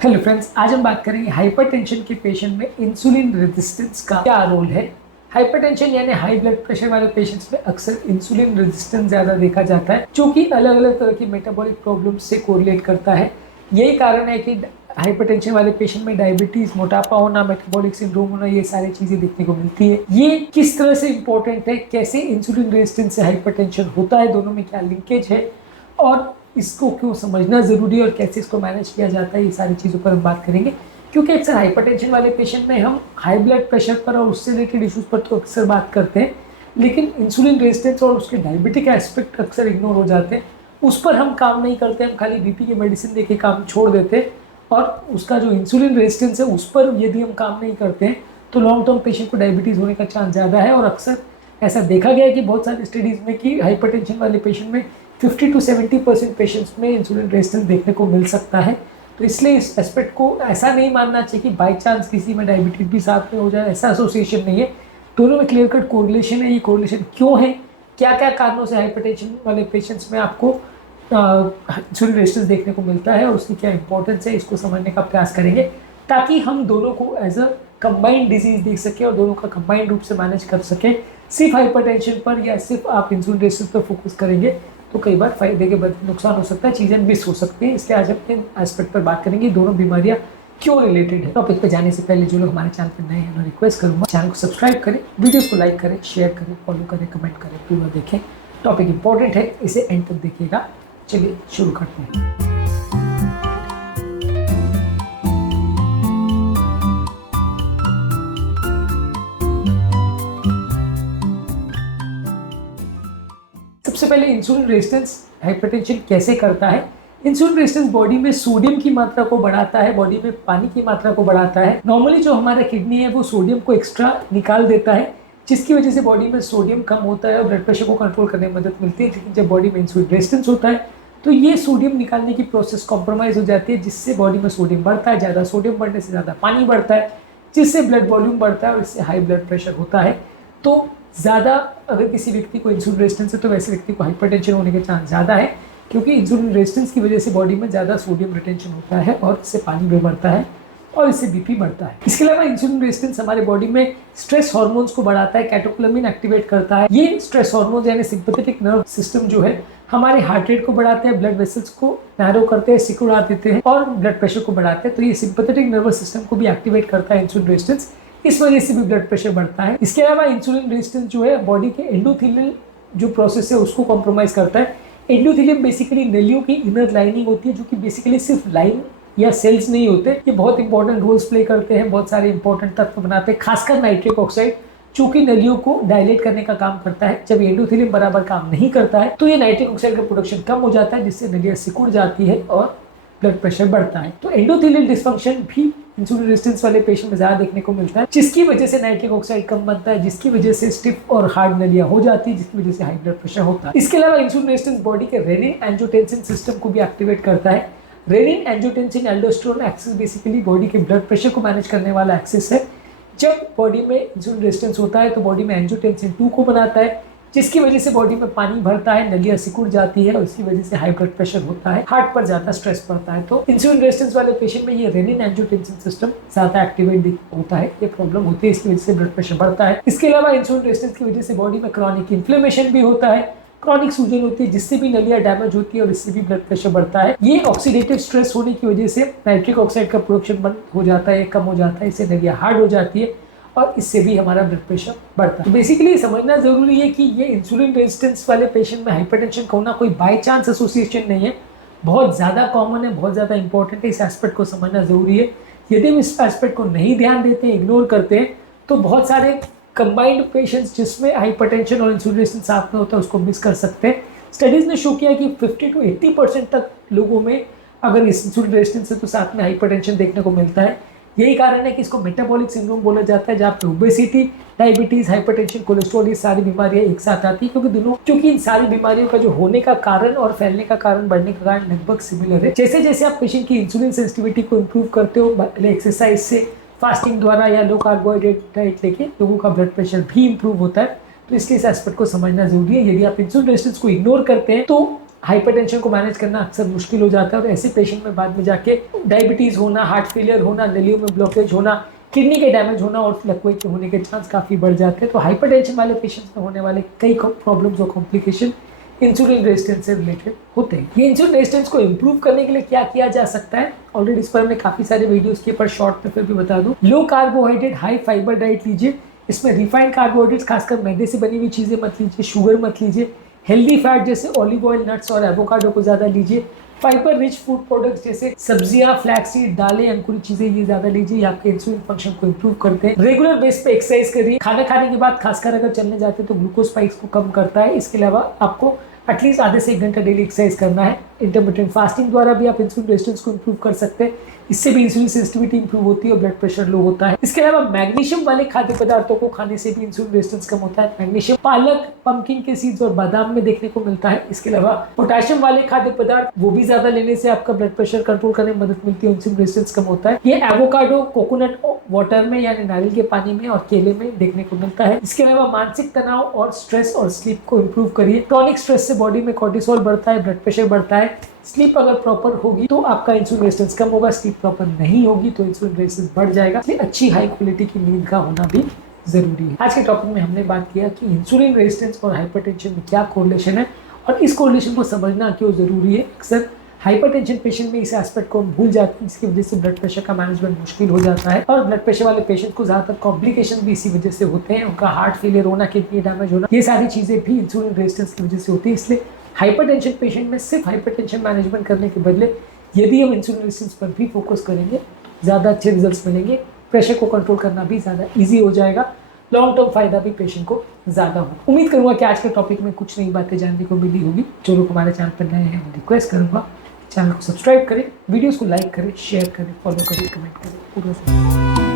Hello friends, आज हम बात करेंगे हाइपरटेंशन के पेशेंट में इंसुलिन रेजिस्टेंस का क्या रोल है। हाइपरटेंशन यानी हाई ब्लड प्रेशर वाले पेशेंट्स में अक्सर इंसुलिन रेजिस्टेंस ज़्यादा देखा जाता है, जो कि अलग अलग तरह की मेटाबॉलिक प्रॉब्लम से कोरिलेट करता है। यही कारण है कि हाइपरटेंशन वाले पेशेंट में डायबिटीज़, मोटापा होना, मेटाबॉलिक सिंड्रोम होना, ये सारी चीज़ें देखने को मिलती है। ये किस तरह से इंपॉर्टेंट है, कैसे इंसुलिन रेजिस्टेंस से हाइपरटेंशन होता है, दोनों में क्या लिंकेज है और इसको क्यों समझना ज़रूरी है और कैसे इसको मैनेज किया जाता है, ये सारी चीज़ों पर हम बात करेंगे। क्योंकि अक्सर हाइपरटेंशन वाले पेशेंट में हम हाई ब्लड प्रेशर पर और उससे रिलेटेड इश्यूज़ पर तो अक्सर बात करते हैं, लेकिन इंसुलिन रेजिस्टेंस और उसके डायबिटिक एस्पेक्ट अक्सर इग्नोर हो जाते हैं। उस पर हम काम नहीं करते, हम खाली बीपी की मेडिसिन देके काम छोड़ देते हैं और उसका जो इंसुलिन रेजिस्टेंस है उस पर यदि हम काम नहीं करते हैं तो लॉन्ग टर्म पेशेंट को डायबिटीज़ होने का चांस ज़्यादा है। और अक्सर ऐसा देखा गया है कि बहुत सारी स्टडीज़ में कि हाइपरटेंशन वाले पेशेंट में 50 to 70% पेशेंट्स में इंसुलिन रेजिस्टेंस देखने को मिल सकता है। तो इसलिए इस एस्पेक्ट को ऐसा नहीं मानना चाहिए कि बाई चांस किसी में डायबिटीज भी साथ में हो जाए, ऐसा एसोसिएशन नहीं है। दोनों में क्लियर कट कोरिलेशन है। ये कोरिलेशन क्यों है, क्या क्या कारणों से हाइपरटेंशन वाले पेशेंट्स में आपको इंसुलिन रेजिस्टेंस देखने को मिलता है और उसकी क्या इंपॉर्टेंस है, इसको समझने का प्रयास करेंगे ताकि हम दोनों को एज अ कंबाइंड डिजीज देख सकें और दोनों का कंबाइंड रूप से मैनेज कर सकें। सिर्फ हाइपरटेंशन पर या सिर्फ आप इंसुलिन रेजिस्टेंस पर फोकस करेंगे तो कई बार फायदे के बदले नुकसान हो सकता है, चीज़ें मिस हो सकती हैं। इसलिए आज हम इन एस्पेक्ट पर बात करेंगे, दोनों बीमारियां क्यों रिलेटेड है। टॉपिक पे जाने से पहले जो लोग हमारे चैनल पर नए हैं मैं रिक्वेस्ट करूंगा चैनल को सब्सक्राइब करें, वीडियोस को लाइक करें, शेयर करें, फॉलो करें, कमेंट करें, पूरा देखें। टॉपिक इंपॉर्टेंट है, इसे एंड तक देखिएगा। चलिए शुरू करते हैं। सबसे पहले इंसुलिन रेजिस्टेंस हाइपरटेंशन कैसे करता है। इंसुलिन रेजिस्टेंस बॉडी में सोडियम की मात्रा को बढ़ाता है, बॉडी में पानी की मात्रा को बढ़ाता है। नॉर्मली जो हमारा किडनी है वो सोडियम को एक्स्ट्रा निकाल देता है, जिसकी वजह से बॉडी में सोडियम कम होता है और ब्लड प्रेशर को कंट्रोल करने में मदद मिलती है। लेकिन जब बॉडी में इंसुलिन रेजिस्टेंस होता है तो ये सोडियम निकालने की प्रोसेस कॉम्प्रोमाइज़ हो जाती है, जिससे बॉडी में सोडियम बढ़ता है। ज़्यादा सोडियम बढ़ने से ज़्यादा पानी बढ़ता है, जिससे ब्लड वॉल्यूम बढ़ता है और इससे हाई ब्लड प्रेशर होता है। तो ज़्यादा अगर किसी व्यक्ति को इंसुलिन रेजिस्टेंस है तो वैसे व्यक्ति को हाइपरटेंशन होने के चांस ज़्यादा है, क्योंकि इंसुलिन रेजिस्टेंस की वजह से बॉडी में ज़्यादा सोडियम रिटेंशन होता है और इससे पानी भी बढ़ता है और इससे बीपी बढ़ता है। इसके अलावा इंसुलिन रेजिस्टेंस हमारे बॉडी में स्ट्रेस हार्मोन्स को बढ़ाता है, कैटेकोलामिन एक्टिवेट करता है। ये स्ट्रेस हार्मोन्स यानी सिंपैथेटिक नर्व सिस्टम जो है हमारे हार्ट रेट को बढ़ाते हैं, ब्लड वेसल्स को नैरो करते हैं, सिकुड़ा देते हैं और ब्लड प्रेशर को बढ़ाते हैं। तो ये सिंपैथेटिक नर्वस सिस्टम को भी एक्टिवेट करता है इंसुलिन रेजिस्टेंस, इस वजह से भी ब्लड प्रेशर बढ़ता है। इसके अलावा इंसुलिन रेजिस्टेंस जो है बॉडी के एंडोथेलियल जो प्रोसेस है उसको कॉम्प्रोमाइज करता है। एंडोथेलियम बेसिकली नलियों की इनर लाइनिंग होती है, जो कि बेसिकली सिर्फ लाइन या सेल्स नहीं होते, ये बहुत इंपॉर्टेंट रोल्स प्ले करते हैं, बहुत सारे इंपॉर्टेंट तत्व बनाते हैं, खासकर नाइट्रिक ऑक्साइड, चूंकि नलियों को डायलेट करने का काम करता है। जब एंडोथेलियम बराबर काम नहीं करता है तो ये नाइट्रिक ऑक्साइड का प्रोडक्शन कम हो जाता है, जिससे नलियां सिकुड़ जाती है और ब्लड प्रेशर बढ़ता है। तो एंडोथेलियल डिस्फंक्शन भी इंसुलिन रेजिस्टेंस वाले पेशेंट में ज़्यादा देखने को मिलता है, जिसकी वजह से नाइट्रिक ऑक्साइड कम बनता है, जिसकी वजह से स्टिफ और हार्ड नलियां हो जाती है, जिसकी वजह से हाई ब्लड प्रेशर होता है। इसके अलावा इंसुलिन रेजिस्टेंस बॉडी के रेनिन एंजियोटेंसिन सिस्टम को भी एक्टिवेट करता है। Renin angiotensin aldosterone axis basically body के ब्लड प्रेशर को मैनेज करने वाला एक्सिस है। जब बॉडी में इंसुलिन रेजिस्टेंस होता है तो बॉडी में एंजियोटेंसिन 2 को बनाता है, जिसकी वजह से बॉडी में पानी भरता है, नलियां सिकुड़ जाती है और इसकी वजह से हाई ब्लड प्रेशर होता है, हार्ट पर ज़्यादा स्ट्रेस पड़ता है। तो इंसुलिन रेजिस्टेंस वाले पेशेंट में ये रेनिन एंजियोटेंसिन सिस्टम ज़्यादा एक्टिवेट होता है, ये प्रॉब्लम होती है, इसकी वजह से ब्लड प्रेशर बढ़ता है। इसके अलावा इंसुलिन रेजिस्टेंस की वजह से बॉडी में क्रॉनिक इन्फ्लेमेशन भी होता है, क्रॉनिक सूजन होती है, जिससे भी नलियां डैमेज होती है और इससे भी ब्लड प्रेशर बढ़ता है। ये ऑक्सीडेटिव स्ट्रेस होने की वजह से नाइट्रिक ऑक्साइड का प्रोडक्शन बंद हो जाता है, कम हो जाता है, इससे नलियां हार्ड हो जाती है और इससे भी हमारा ब्लड प्रेशर बढ़ता है। तो बेसिकली समझना जरूरी है कि ये इंसुलिन रेजिस्टेंस वाले पेशेंट में हाइपरटेंशन का होना कोई बाय चांस एसोसिएशन नहीं है, बहुत ज़्यादा कॉमन है, बहुत ज़्यादा इंपॉर्टेंट है। इस एस्पेक्ट को समझना जरूरी है। यदि हम इस एस्पेक्ट को नहीं ध्यान देते हैं, इग्नोर करते हैं, तो बहुत सारे कंबाइंड पेशेंट्स जिसमें हाइपरटेंशन और इंसुलिन रेजिस्टेंस साथ में होता है उसको मिस कर सकते हैं। स्टडीज़ ने शो किया कि 50 to 80% तक लोगों में अगर इंसुलिन रेजिस्टेंस है तो साथ में हाइपरटेंशन देखने को मिलता है। यही कारण है कि इसको मेटाबॉलिक सिंड्रोम बोला जाता है, जहाँ पे ओबेसिटी, डायबिटीज़, हाइपरटेंशन, कोलेस्ट्रॉल ये सारी बीमारियां एक साथ आती है, क्योंकि इन सारी बीमारियों का जो होने का कारण और फैलने का कारण, बढ़ने का कारण लगभग सिमिलर है। जैसे जैसे आप पेशेंट की इंसुलिन सेंसिटिविटी को इम्प्रूव करते हो, एक्सरसाइज से, फास्टिंग द्वारा या लो कार्बोहाइड्रेट डाइट लेके, लोगों का ब्लड प्रेशर भी इम्प्रूव होता है। तो इसलिए इस एस्पेक्ट को समझना जरूरी है। यदि आप इंसुलिन रेजिस्टेंस को इग्नोर करते हैं तो हाइपरटेंशन को मैनेज करना अक्सर मुश्किल हो जाता है और ऐसे पेशेंट में बाद में जाके डायबिटीज़ होना, हार्ट फेलियर होना, नलियों में ब्लॉकेज होना, किडनी के डैमेज होना और लकवे के होने के चांस काफ़ी बढ़ जाते हैं। तो हाइपरटेंशन वाले पेशेंट्स में होने वाले कई प्रॉब्लम्स और कॉम्प्लिकेशन इंसुलिन रेजिस्टेंस से रिलेटेड होते हैं। ये इंसुलिन रेजिस्टेंस को इम्प्रूव करने के लिए क्या किया जा सकता है, ऑलरेडी इस पर हमने काफ़ी सारे वीडियोस के, पर शॉर्ट में फिर भी बता दूं। लो कार्बोहाइड्रेट हाई फाइबर डाइट लीजिए, इसमें रिफाइंड कार्बोहाइड्रेट्स खासकर मैदे से बनी हुई चीज़ें मत लीजिए, शुगर मत लीजिए। हेल्दी फैट जैसे ऑलिव ऑयल, नट्स और एवोकाडो को ज़्यादा लीजिए। फाइबर रिच फूड प्रोडक्ट्स जैसे सब्जियां, फ्लैक्सीड, दालें, अंकुरित चीजें ये ज्यादा लीजिए, ये आपके इंसुलिन फंक्शन को इंप्रूव करते हैं। रेगुलर बेस पे एक्सरसाइज करिए। खाना खाने के बाद खासकर अगर चलने जाते हैं तो ग्लूकोज स्पाइक्स को कम करता है। इसके अलावा आपको एटलीस्ट आधे से 1 घंटा डेली एक्सरसाइज करना है। इंटरमिटेंट फास्टिंग द्वारा भी आप इंसुलिन रेजिस्टेंस को इंप्रूव कर सकते हैं। इससे भी इंसुलिन सेंसिटिविटी इंप्रूव होती है और ब्लड प्रेशर लो होता है। इसके अलावा मैग्नीशियम वाले खाद्य पदार्थों को खाने से भी इंसुलिन रेजिस्टेंस कम होता है। मैग्नीशियम पालक, पंपकिन के सीड्स और बादाम में देखने को मिलता है। इसके अलावा पोटेशियम वाले खाद्य पदार्थ वो भी ज्यादा लेने से आपका ब्लड प्रेशर कंट्रोल करने में मदद मिलती है, इंसुलिन रेजिस्टेंस कम होता है। ये एवोकाडो कोकोनट वाटर में यानी नारियल के पानी में और केले में देखने को मिलता है। इसके अलावा मानसिक तनाव और स्ट्रेस और स्लीप को इंप्रूव करिए। क्रॉनिक स्ट्रेस से बॉडी में कोर्टिसोल बढ़ता है, ब्लड प्रेशर बढ़ता है। स्लीप अगर प्रॉपर होगी तो आपका इंसुलिन रेजिस्टेंस कम होगा, स्लीप प्रॉपर नहीं होगी तो इंसुलिन रेजिस्टेंस बढ़ जाएगा। इसलिए अच्छी हाई क्वालिटी की नींद का होना भी जरूरी है। आज के टॉपिक में हमने बात किया कि इंसुलिन रेजिस्टेंस और हाइपरटेंशन में क्या कोरिलेशन है और इस कोरिलेशन को समझना क्यों जरूरी है। अक्सर हाइपरटेंशन पेशेंट में इस एस्पेक्ट को हम भूल जाते हैं, जिसकी वजह से ब्लड प्रेशर का मैनेजमेंट मुश्किल हो जाता है और ब्लड प्रेशर वाले पेशेंट को ज्यादातर कॉम्प्लिकेशन भी इसी वजह से होते हैं। उनका हार्ट फेलियर होना, किडनी डैमेज होना, ये सारी चीजें भी इंसुलिन रेजिस्टेंस की वजह से होती है। इसलिए हाइपरटेंशन पेशेंट में सिर्फ हाइपरटेंशन मैनेजमेंट करने के बदले यदि हम इंसुलिन रेजिस्टेंस पर भी फोकस करेंगे ज़्यादा अच्छे रिजल्ट्स मिलेंगे। प्रेशर को कंट्रोल करना भी ज़्यादा इजी हो जाएगा, लॉन्ग टर्म फायदा भी पेशेंट को ज़्यादा होगा। उम्मीद करूंगा कि आज के टॉपिक में कुछ नई बातें जानने को मिली होगी। जो लोग हमारे चैनल पर नए हैं, रिक्वेस्ट करूंगा चैनल को सब्सक्राइब करें, वीडियोज़ को लाइक करें, शेयर करें, फॉलो करें, कमेंट करें। पूरा